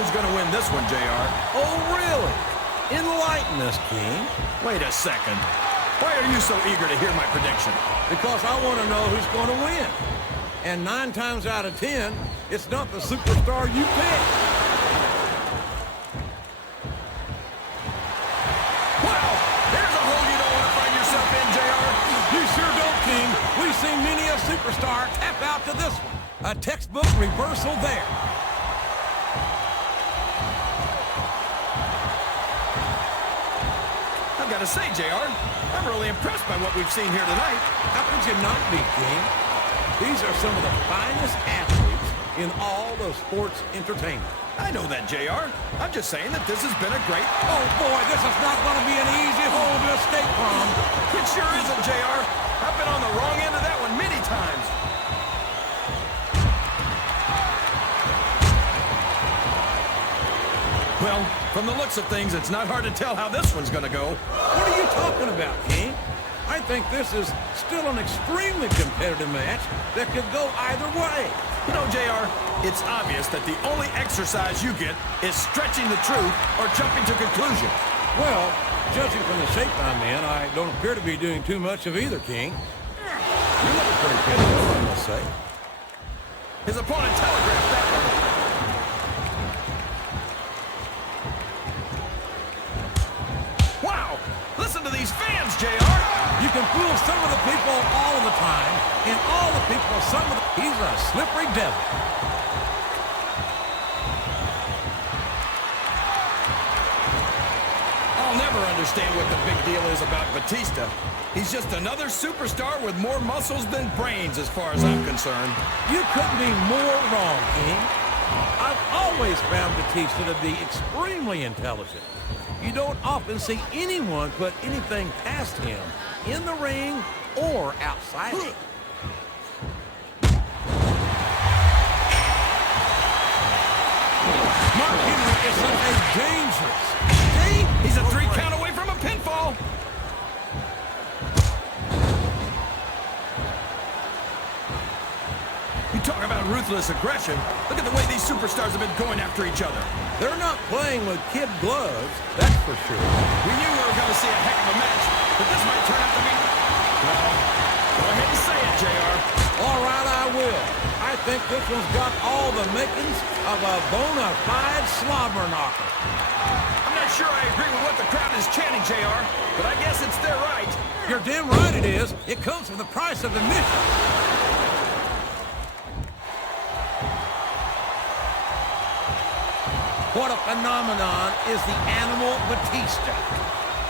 who's going to win this one, JR. Oh, really? Enlighten us, King. Wait a second. Why are you so eager to hear my prediction? Because I want to know who's going to win. And 9 times out of 10, it's not the superstar you pick. Wow! There's a hole you don't want to find yourself in, JR. You sure don't, King. We've seen many a superstar tap out to this one. A textbook reversal there. I've got to say, JR, I'm really impressed by what we've seen here tonight. How could you not be, King? These are some of the finest athletes in all of sports entertainment. I know that, JR. I'm just saying that this has been a great... Oh, boy, this is not going to be an easy hole to escape from. It sure isn't, JR. I've been on the wrong end of that one many times. Well, from the looks of things, it's not hard to tell how this one's going to go. What are you talking about, King? I think this is still an extremely competitive match that could go either way. You know, JR, it's obvious that the only exercise you get is stretching the truth or jumping to conclusions. Well, judging from the shape I'm in, I don't appear to be doing too much of either, King. You're looking pretty fit, though, I must say. His opponent telegraphed that one. Wow! Listen to these fans, JR! You can fool some of the people all of the time, and all the people some of the... He's a slippery devil. I'll never understand what the big deal is about Batista. He's just another superstar with more muscles than brains, as far as I'm concerned. You couldn't be more wrong, King. I've always found Batista to be extremely intelligent. You don't often see anyone put anything past him in the ring or outside it. Mark Henry is such a dangerous. He's a 3 count away from a pinfall. You talk about ruthless aggression. Look at the way these superstars have been going after each other. They're not playing with kid gloves, that's for sure. We knew we were going to see a heck of a match, but this might turn out to be... Well, go ahead and say it, JR. All right, I will. I think this one's got all the makings of a bona fide slobber knocker. I'm not sure I agree with what the crowd is chanting, JR, but I guess it's their right. You're damn right it is. It comes with the price of admission. What a phenomenon is the animal Batista.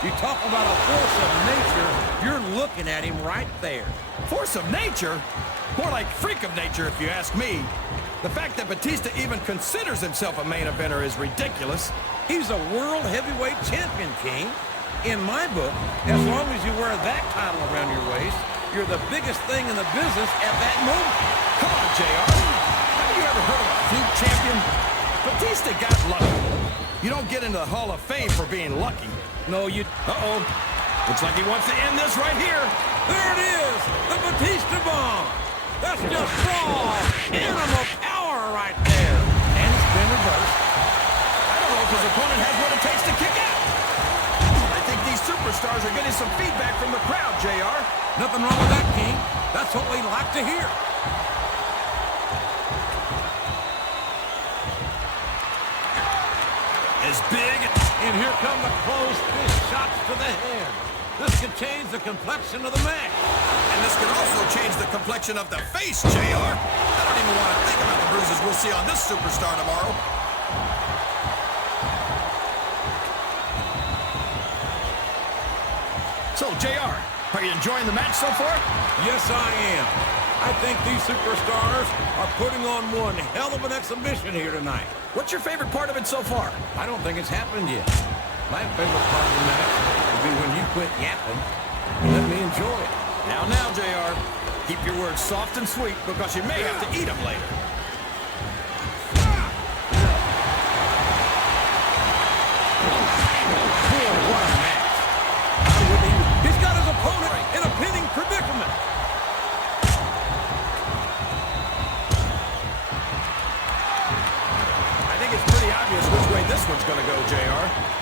You talk about a force of nature, you're looking at him right there. Force of nature? More like freak of nature, if you ask me. The fact that Batista even considers himself a main eventer is ridiculous. He's a world heavyweight champion, King. In my book, as long as you wear that title around your waist, you're the biggest thing in the business at that moment. Come on, JR. Have you ever heard of a fluke champion? Batista got lucky. You don't get into the Hall of Fame for being lucky. No, you... Uh-oh. Looks like he wants to end this right here. There it is! The Batista bomb! That's just raw animal power right there. And it's been reversed. I don't know if his opponent has what it takes to kick out. I think these superstars are getting some feedback from the crowd, JR. Nothing wrong with that, King. That's what we like to hear. Is big. And here come the close fish shots to the head. This could change the complexion of the match. And this could also change the complexion of the face, JR. I don't even want to think about the bruises we'll see on this superstar tomorrow. So, JR, are you enjoying the match so far? Yes, I am. I think these superstars are putting on one hell of an exhibition here tonight. What's your favorite part of it so far? I don't think it's happened yet. My favorite part of the match will be when you quit yapping and let me enjoy it. Now, JR, keep your words soft and sweet because you may have to eat them later. Boy, what a match. He's got his opponent in a pinning predicament. I think it's pretty obvious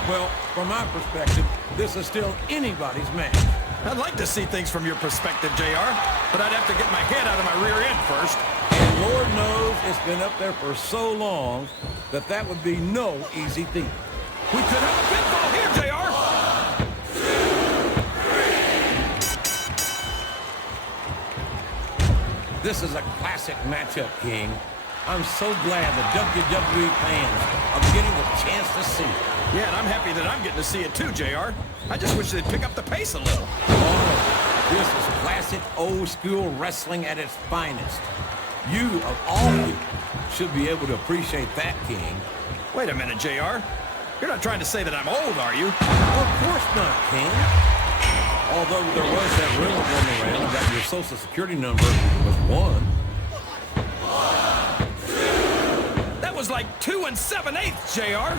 Well, from my perspective, this is still anybody's match. I'd like to see things from your perspective, JR, but I'd have to get my head out of my rear end first. And Lord knows it's been up there for so long that that would be no easy feat. We could have a pinfall here, JR. This is a classic matchup, King. I'm so glad the WWE fans are getting the chance to see it. Yeah, and I'm happy that I'm getting to see it too, JR. I just wish they'd pick up the pace a little. Oh, this is classic old-school wrestling at its finest. You, of all people, should be able to appreciate that, King. Wait a minute, JR. You're not trying to say that I'm old, are you? Well, of course not, King. Although there was that rumor going around that your Social Security number was 1. That was like 2 7/8, JR.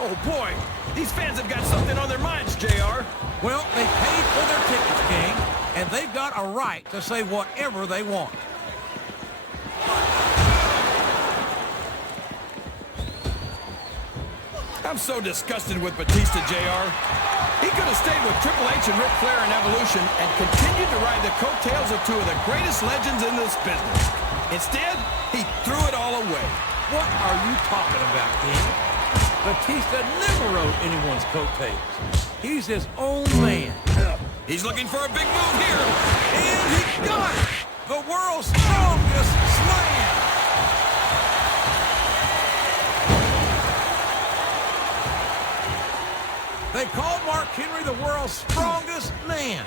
Oh, boy. These fans have got something on their minds, JR. Well, they paid for their tickets, King, and they've got a right to say whatever they want. I'm so disgusted with Batista, JR. He could have stayed with Triple H and Ric Flair in Evolution and continued to ride the coattails of two of the greatest legends in this business. Instead, he threw it all away. What are you talking about, King? Batista never rode anyone's coattails. He's his own man. He's looking for a big move here. And he got it! The world's strongest slam! They call Mark Henry the world's strongest man.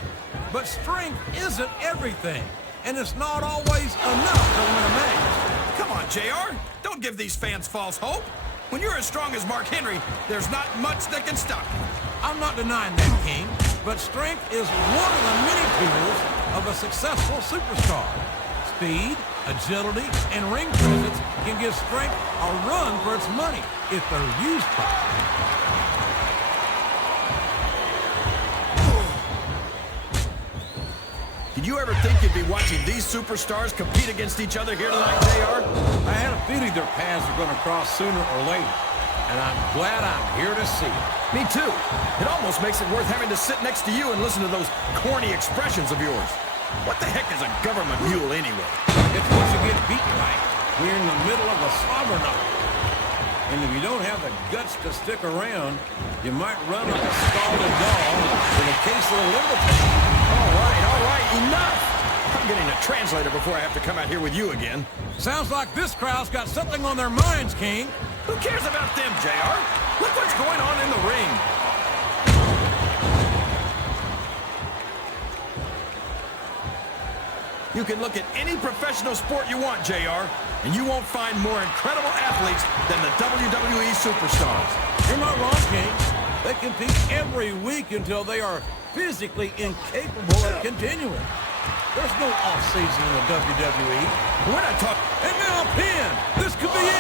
But strength isn't everything. And it's not always enough to win a match. Come on, JR. Don't give these fans false hope. When you're as strong as Mark Henry, there's not much that can stop you. I'm not denying that, King. But strength is one of the many tools of a successful superstar. Speed, agility, and ring presence can give strength a run for its money if they're used properly. Did you ever think you'd be watching these superstars compete against each other here tonight, JR? I had a feeling their paths are going to cross sooner or later, and I'm glad I'm here to see it. Me too. It almost makes it worth having to sit next to you and listen to those corny expressions of yours. What the heck is a government mule anyway? It's once you get beaten right, we're in the middle of a slobber knock. And if you don't have the guts to stick around, you might run like a scalded dog in a case of the liver. All right, enough! I'm getting a translator before I have to come out here with you again. Sounds like this crowd's got something on their minds, King. Who cares about them, JR? Look what's going on in the ring. You can look at any professional sport you want, JR, and you won't find more incredible athletes than the WWE superstars. You're not wrong, King. They compete every week until they are physically incapable of continuing. There's no off-season in the WWE. We're not talking... And now a pin! This could be it!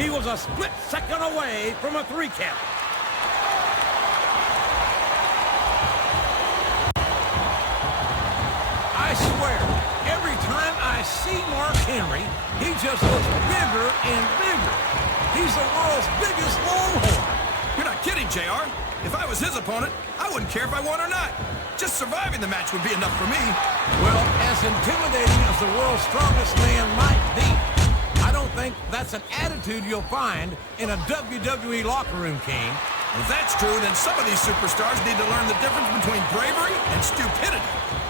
He was a split second away from a 3 count. I swear, every time I see Mark Henry, he just looks bigger and bigger. He's the world's biggest longhorn. You're not kidding, JR. If I was his opponent, I wouldn't care if I won or not. Just surviving the match would be enough for me. Well, as intimidating as the world's strongest man might be, I don't think that's an attitude you'll find in a WWE locker room, King. If that's true, then some of these superstars need to learn the difference between bravery and stupidity.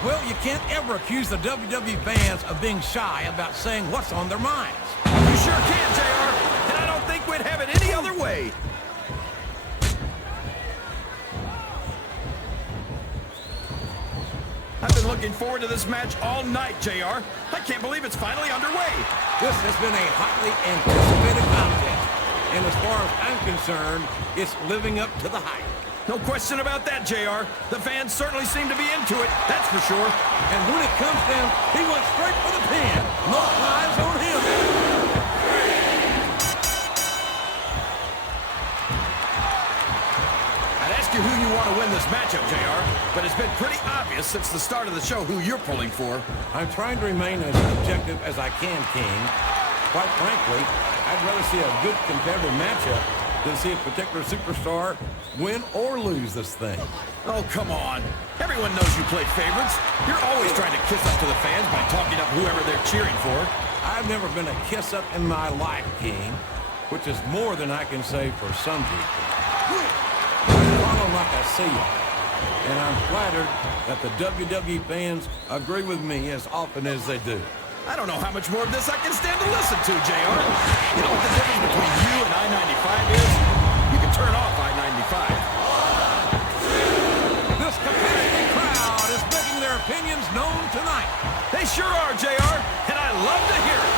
Well, you can't ever accuse the WWE fans of being shy about saying what's on their minds. You sure can, JR, and I don't think we'd have it any other way. I've been looking forward to this match all night, JR. I can't believe it's finally underway. This has been a hotly anticipated contest, and as far as I'm concerned, it's living up to the hype. No question about that, JR. The fans certainly seem to be into it, that's for sure. And when it comes down, he went straight for the pin. No eyes on him. I'd ask you who you want to win this matchup, JR, but it's been pretty obvious since the start of the show who you're pulling for. I'm trying to remain as objective as I can, King. Quite frankly, I'd rather see a good competitive matchup to see a particular superstar win or lose this thing. Oh, come on. Everyone knows you play favorites. You're always trying to kiss up to the fans by talking up whoever they're cheering for. I've never been a kiss-up in my life, King, which is more than I can say for some people. I follow like I see it, and I'm flattered that the WWE fans agree with me as often as they do. I don't know how much more of this I can stand to listen to, JR. You know what the difference between you and I-95 is? You can turn off I-95. This competitive crowd is making their opinions known tonight. They sure are, JR, and I love to hear it.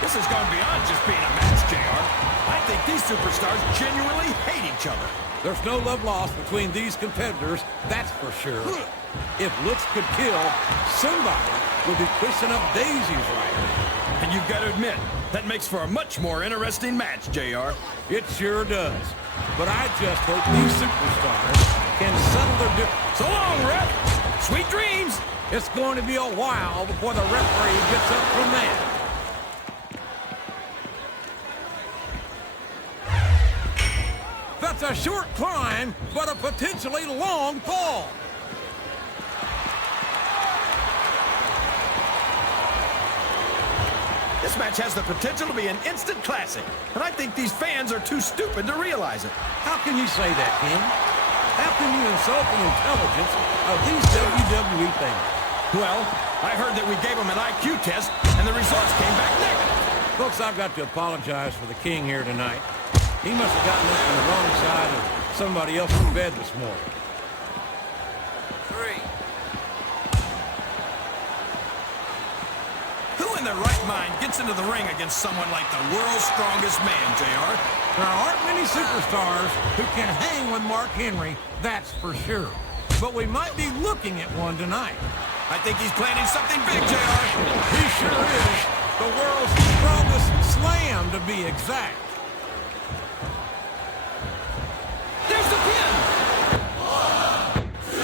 This has gone beyond just being a match, JR. I think these superstars genuinely hate each other. There's no love lost between these competitors, that's for sure. If looks could kill, somebody would be pushing up daisies right now. And you've got to admit, that makes for a much more interesting match, JR. It sure does. But I just hope these superstars can settle their differences. So long, ref. Sweet dreams. It's going to be a while before the referee gets up from that. That's a short climb, but a potentially long fall. This match has the potential to be an instant classic, and I think these fans are too stupid to realize it. How can you say that, King? How can you insult the intelligence of these WWE fans? Well, I heard that we gave them an IQ test, and the results came back negative. Folks, I've got to apologize for the King here tonight. He must have gotten up on the wrong side of somebody else's bed this morning. 3. Who in their right mind gets into the ring against someone like the world's strongest man, JR? There aren't many superstars who can hang with Mark Henry, that's for sure. But we might be looking at one tonight. I think he's planning something big, JR. He sure is. The world's strongest slam, to be exact. There's the pin! 1, 2,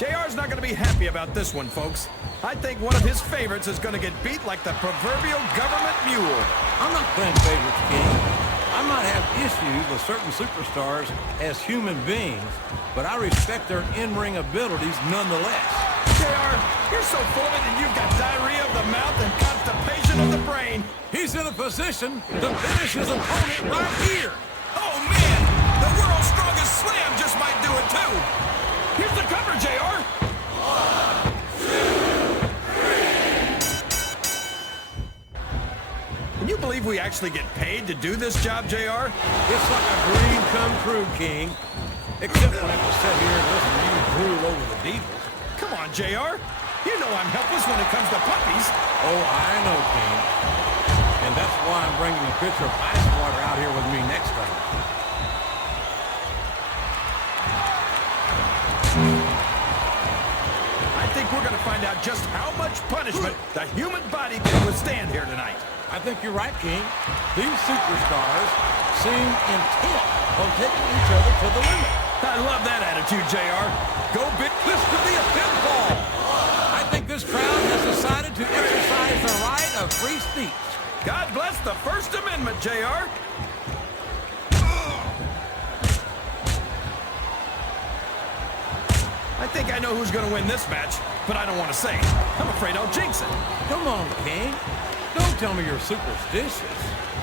3. JR's not going to be happy about this one, folks. I think one of his favorites is going to get beat like the proverbial government mule. I'm not playing favorites, King. I might have issues with certain superstars as human beings, but I respect their in-ring abilities nonetheless. JR, you're so full of it that you've got diarrhea of the mouth and constipation of the brain. He's in a position to finish his opponent right here. Oh, man! The world's strongest slam just might do it, too. Here's the cover, JR. 1, 2, 3. Can you believe we actually get paid to do this job, JR? It's like a dream come true, King. Except when I have to sit here and listen to you drool over the Divas. Come on, JR. You know I'm helpless when it comes to puppies. Oh, I know, King. And that's why I'm bringing a pitcher of ice water out here with me next time. I think we're going to find out just how much punishment the human body can withstand here tonight. I think you're right, King. These superstars seem intent on taking each other to the limit. I love that attitude, JR. Go big. This could be a pinfall. I think this crowd has decided to exercise the right of free speech. God bless the First Amendment, JR. I think I know who's going to win this match, but I don't want to say it. I'm afraid I'll jinx it. Come on, King. Don't tell me you're superstitious.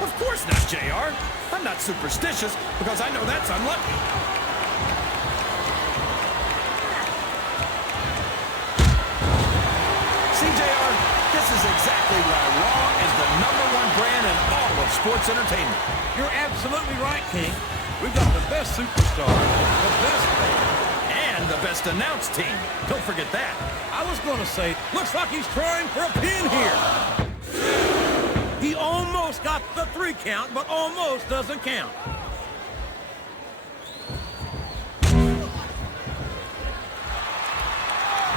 Of course not, JR. I'm not superstitious because I know that's unlucky. See, JR, this is exactly why Raw is the #1 brand in all of sports entertainment. You're absolutely right, King. We've got the best superstars, the best fans, and the best announced team. Don't forget that. I was going to say, looks like he's trying for a pin here. He almost got the 3 count, but almost doesn't count.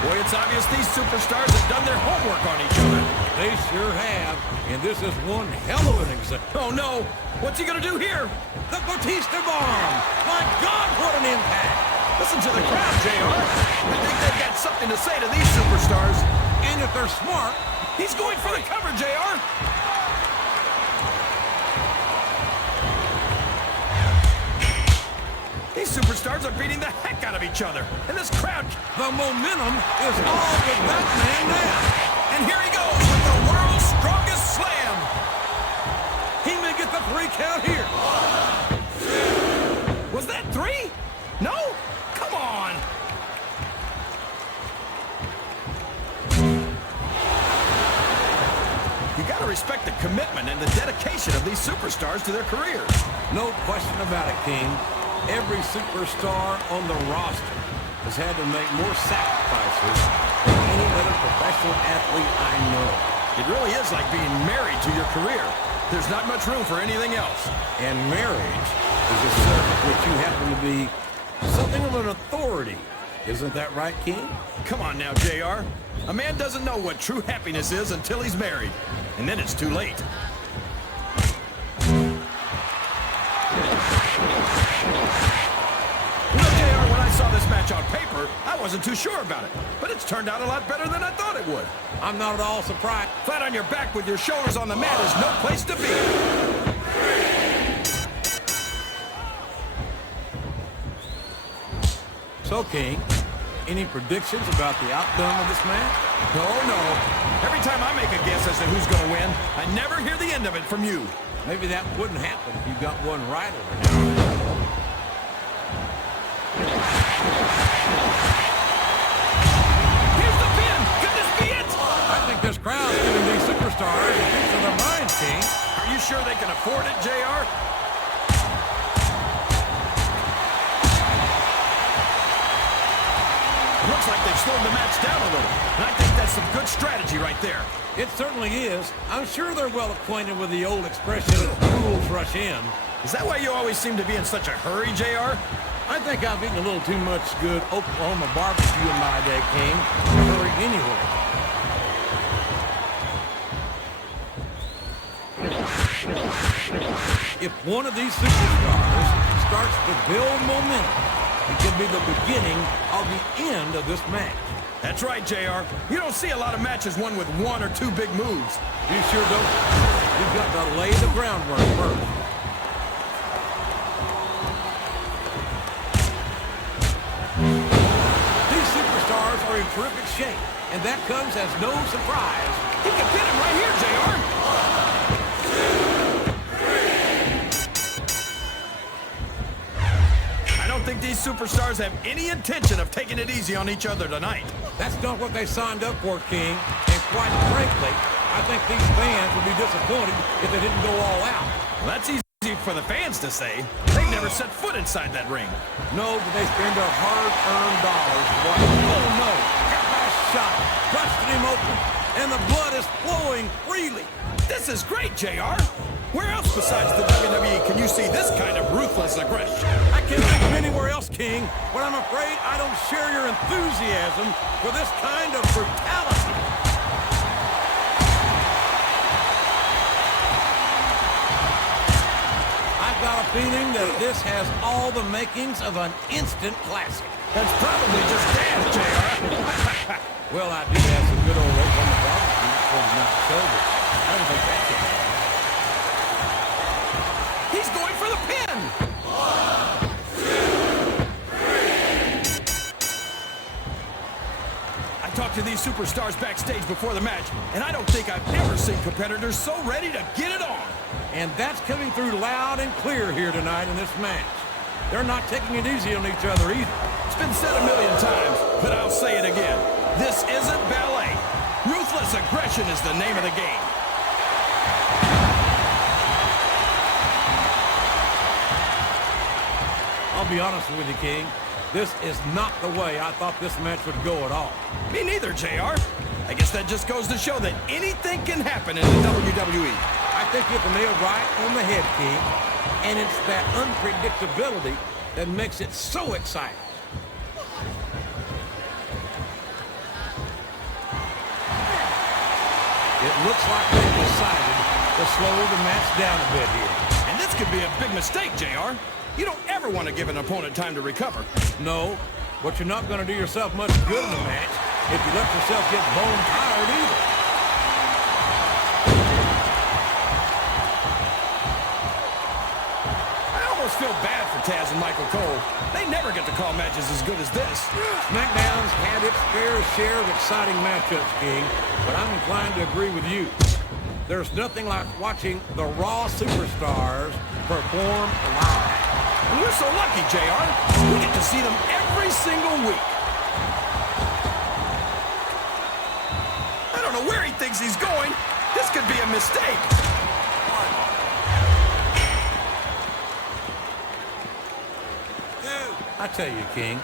Boy, it's obvious these superstars have done their homework on each other. They sure have, and this is one hell of an example. Oh, no. What's he going to do here? The Batista bomb! My God, what an impact! Listen to the crowd, JR. I think they've got something to say to these superstars. And if they're smart, He's going for the cover, JR. These superstars are beating the heck out of each other. And this crowd... the momentum is all with that man now. And here he goes with the world's strongest slam. He may get the 3 count here. Was that 3? No? Come on. You gotta respect the commitment and the dedication of these superstars to their careers. No question about it, King. Every superstar on the roster has had to make more sacrifices than any other professional athlete I know. It really is like being married to your career. There's not much room for anything else. And marriage is a subject which you happen to be something of an authority. Isn't that right, King? Come on now, JR. A man doesn't know what true happiness is until he's married. And then it's too late. You know, JR, when I saw this match on paper, I wasn't too sure about it. But it's turned out a lot better than I thought it would. I'm not at all surprised. Flat on your back with your shoulders on the mat is no place to be. So, King, any predictions about the outcome of this match? No. Every time I make a guess as to who's going to win, I never hear the end of it from you. Maybe that wouldn't happen if you got one right over now. Here's the pin! Could this be it? I think this crowd's giving these superstars a piece of their minds, King. Are you sure they can afford it, JR? Looks like they've slowed the match down a little. And I think that's some good strategy right there. It certainly is. I'm sure they're well acquainted with the old expression, rules rush in. Is that why you always seem to be in such a hurry, JR? I think I've eaten a little too much good Oklahoma barbecue in my day, King. Hurry anywhere. If one of these superstars starts to build momentum, it could be the beginning of the end of this match. That's right, JR. You don't see a lot of matches won with 1 or 2 big moves. You sure don't. You've got to lay the groundwork first. These superstars are in terrific shape, and that comes as no surprise. He can pin him right here, JR. I don't think these superstars have any intention of taking it easy on each other tonight. That's not what they signed up for, King. And quite frankly, I think these fans would be disappointed if they didn't go all out. Well, that's easy for the fans to say. They've never set foot inside that ring. No, but they spend their hard-earned dollars to watch. Oh, no. That shot busted him open, and the blood is flowing freely. This is great, JR. Where else besides the WWE can you see this kind of ruthless aggression? I can't think of anywhere else, King, but I'm afraid I don't share your enthusiasm for this kind of brutality. I've got a feeling that this has all the makings of an instant classic. That's probably just dance, JR. Well, I did have some good old Oklahoma barbecue before the night shoulder. I don't think that can happen. He's going for the pin! 1, 2, 3. I talked to these superstars backstage before the match, and I don't think I've ever seen competitors so ready to get it on. And that's coming through loud and clear here tonight in this match. They're not taking it easy on each other either. It's been said a million times, but I'll say it again. This isn't ballet. Ruthless aggression is the name of the game. I'll be honest with you, King. This is not the way I thought this match would go at all. Me neither, JR. I guess that just goes to show that anything can happen in the WWE. I think you hit the nail right on the head, King. And it's that unpredictability that makes it so exciting. It looks like they've decided to slow the match down a bit here. And this could be a big mistake, JR. You don't ever want to give an opponent time to recover. No, but you're not going to do yourself much good in a match if you let yourself get bone tired either. I almost feel bad for Taz and Michael Cole. They never get to call matches as good as this. SmackDown's had its fair share of exciting matchups, King, but I'm inclined to agree with you. There's nothing like watching the Raw superstars perform live. And we're so lucky, JR. We get to see them every single week. I don't know where he thinks he's going. This could be a mistake. I tell you, King,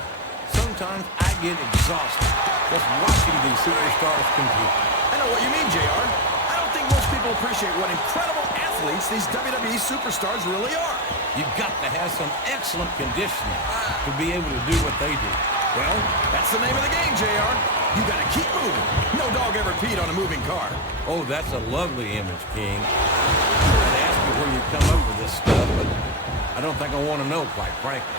sometimes I get exhausted just watching these superstars compete. I know what you mean, JR. I don't think most people appreciate what incredible athletes these WWE superstars really are. You've got to have some excellent conditioning to be able to do what they do. Well, that's the name of the game, JR. You got to keep moving. No dog ever peed on a moving car. Oh, that's a lovely image, King. I'd ask you where you come up with this stuff, but I don't think I want to know, quite frankly.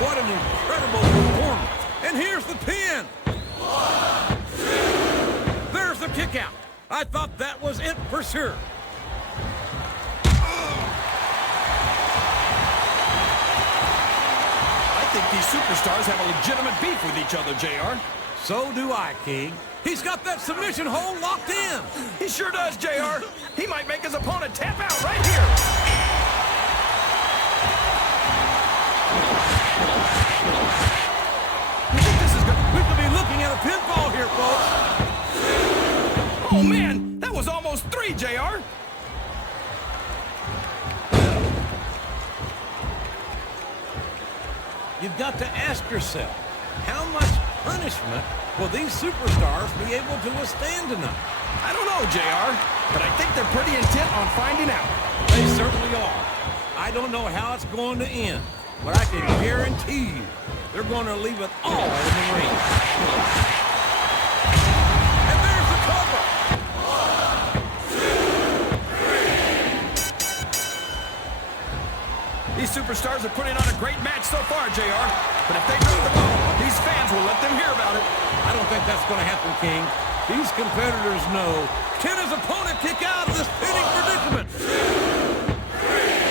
What an incredible performance. And here's the pin. 1, 2. There's the kick out. I thought that was it for sure. I think these superstars have a legitimate beef with each other, JR. So do I, King. He's got that submission hold locked in. He sure does, JR. He might make his opponent tap out right here. We could be looking at a pinfall here, folks. Oh, man, that was almost 3, JR. You've got to ask yourself, how much punishment will these superstars be able to withstand tonight? I don't know, JR, but I think they're pretty intent on finding out. They certainly are. I don't know how it's going to end, but I can guarantee you they're going to leave it all in the ring. And there's the cover. 1, 2, 3. These superstars are putting on a great match so far, JR. But if they drop the ball, these fans will let them hear about it. I don't think that's going to happen, King. These competitors know, can his opponent kick out of this pinning predicament? 2, 3.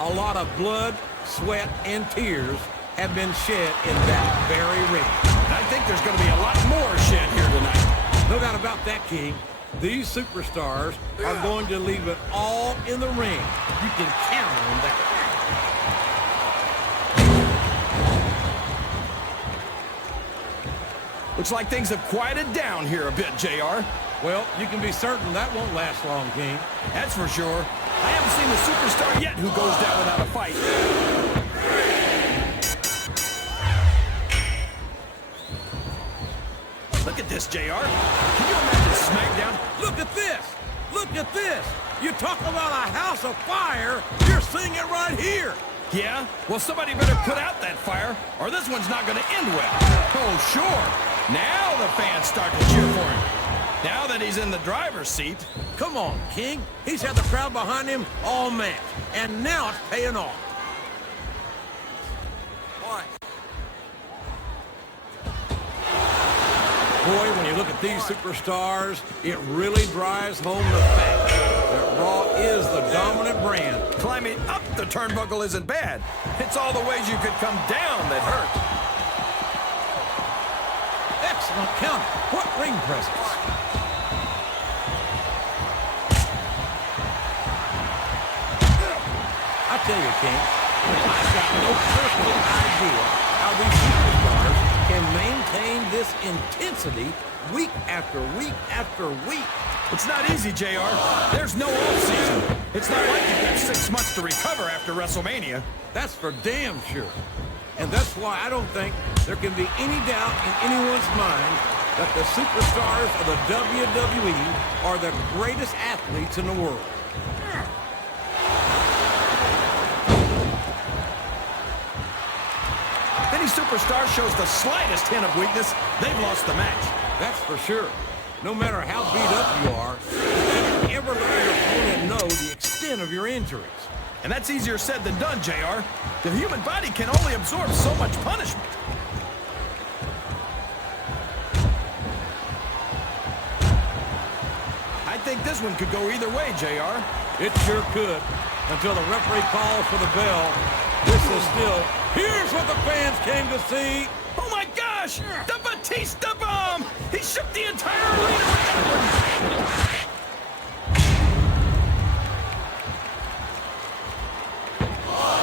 A lot of blood, sweat, and tears have been shed in that very ring. I think there's going to be a lot more shed here tonight. No doubt about that, King. These superstars are going to leave it all in the ring. You can count on that. Looks like things have quieted down here a bit, JR. Well, you can be certain that won't last long, King. That's for sure. I haven't seen a superstar yet who goes down without a fight. 2, 3. Look at this, JR. Can you imagine SmackDown? Look at this. Look at this. You talk about a house of fire, you're seeing it right here. Yeah? Well, somebody better put out that fire, or this one's not going to end well. Oh, sure. Now the fans start to cheer for him. Now that he's in the driver's seat. Come on, King. He's had the crowd behind him all match, and now it's paying off. 1. Boy, when you look at these superstars, it really drives home the fact that Raw is the dominant brand. Climbing up the turnbuckle isn't bad. It's all the ways you could come down that hurt. Excellent counter. What ring presence. I tell you, King, I've got no personal idea how these superstars can maintain this intensity week after week after week. It's not easy, JR. There's no off-season. It's not like you've got 6 months to recover after WrestleMania. That's for damn sure. And that's why I don't think there can be any doubt in anyone's mind that the superstars of the WWE are the greatest athletes in the world. Then any superstar shows the slightest hint of weakness, they've lost the match. That's for sure. No matter how beat up you are, you can't ever let your opponent know the extent of your injuries. And that's easier said than done, JR. The human body can only absorb so much punishment. I think this one could go either way, JR. It sure could, until the referee calls for the bell. This is still, here's what the fans came to see. Oh my gosh! The Batista bomb! He shook the entire arena with that one!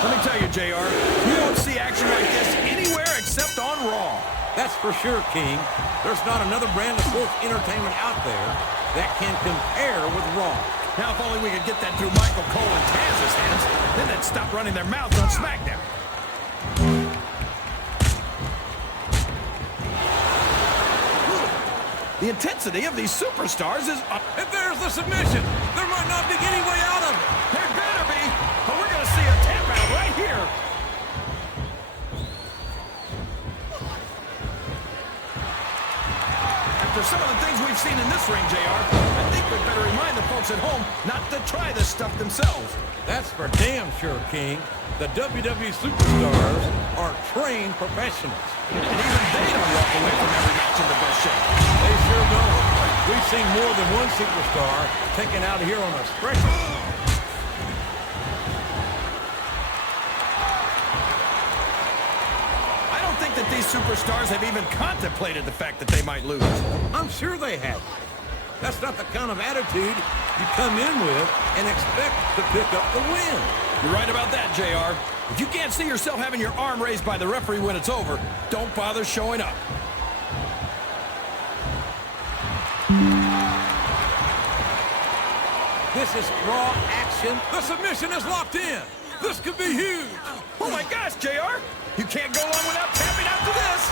Let me tell you, JR, you won't see action like this anywhere except on Raw. That's for sure, King. There's not another brand of sports entertainment out there that can compare with Raw. Now, if only we could get that through Michael Cole and Taz's hands, then they'd stop running their mouths on SmackDown. The intensity of these superstars is up. If there's the submission, there might not be any way out of it. There better be, but we're going to see a tap out right here. After some of the things we've seen in this ring, JR, I think we'd better remind the folks at home not to try this stuff themselves. That's for damn sure, King. The WWE superstars are trained professionals. And even they don't walk away from every match in the best shape. They sure don't. We've seen more than one superstar taken out here on a stretcher. I don't think that these superstars have even contemplated the fact that they might lose. I'm sure they have. That's not the kind of attitude you come in with and expect to pick up the win. You're right about that, JR. If you can't see yourself having your arm raised by the referee when it's over, don't bother showing up. This is Raw action. The submission is locked in. This could be huge. Oh my gosh, JR! You can't go long without tapping out to this!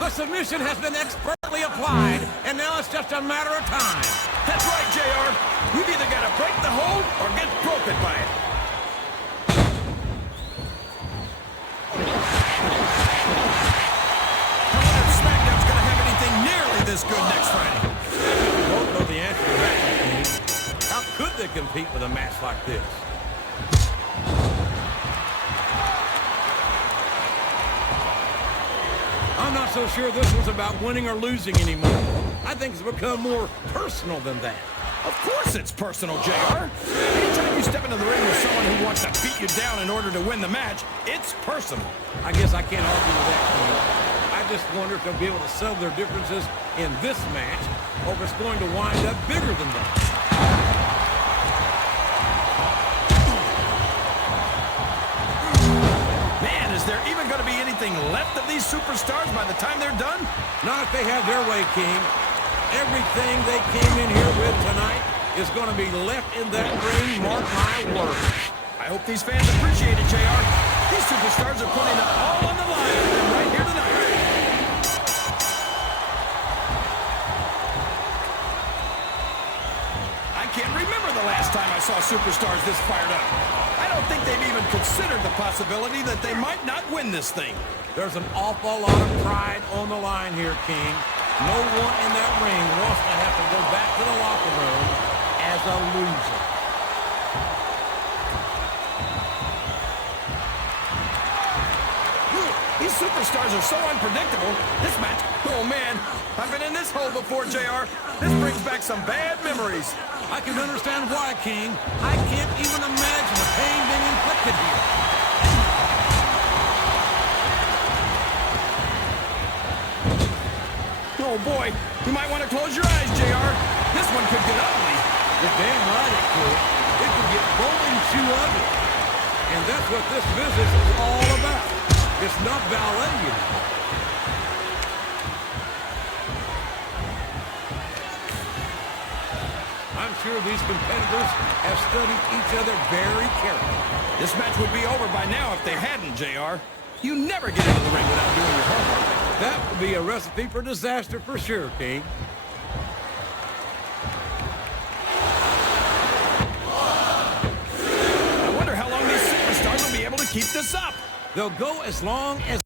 The submission has been expertly applied, and now it's just a matter of time. That's right, JR. You've either got to break the hold or get broken by it. I wonder if SmackDown's going to have anything nearly this good next Friday. We won't know the answer to that, King. How could they compete with a match like this? I'm not so sure this was about winning or losing anymore. I think it's become more personal than that. Of course it's personal, JR. Anytime you step into the ring with someone who wants to beat you down in order to win the match, it's personal. I guess I can't argue with that, King. I just wonder if they'll be able to settle their differences in this match, or if it's going to wind up bigger than that. Man, is there even going to be anything left of these superstars by the time they're done? Not if they have their way, King. Everything they came in here with tonight is going to be left in that ring, mark my words. I hope these fans appreciate it, JR. These superstars are putting it all on the line for them right here tonight. I can't remember the last time I saw superstars this fired up. I don't think they've even considered the possibility that they might not win this thing. There's an awful lot of pride on the line here, King. No one in that ring wants to have to go back to the locker room as a loser. These superstars are so unpredictable. This match, oh man, I've been in this hole before, JR. This brings back some bad memories. I can understand why, King. I can't even imagine the pain being inflicted here. Oh boy, you might want to close your eyes, JR. This one could get ugly. You're damn right it could. It could get bowling shoe ugly. And that's what this business is all about. It's not ballet, you know. I'm sure these competitors have studied each other very carefully. This match would be over by now if they hadn't, JR. You never get into the ring without doing your homework. That would be a recipe for disaster for sure, King. I wonder keep this up. They'll go as long as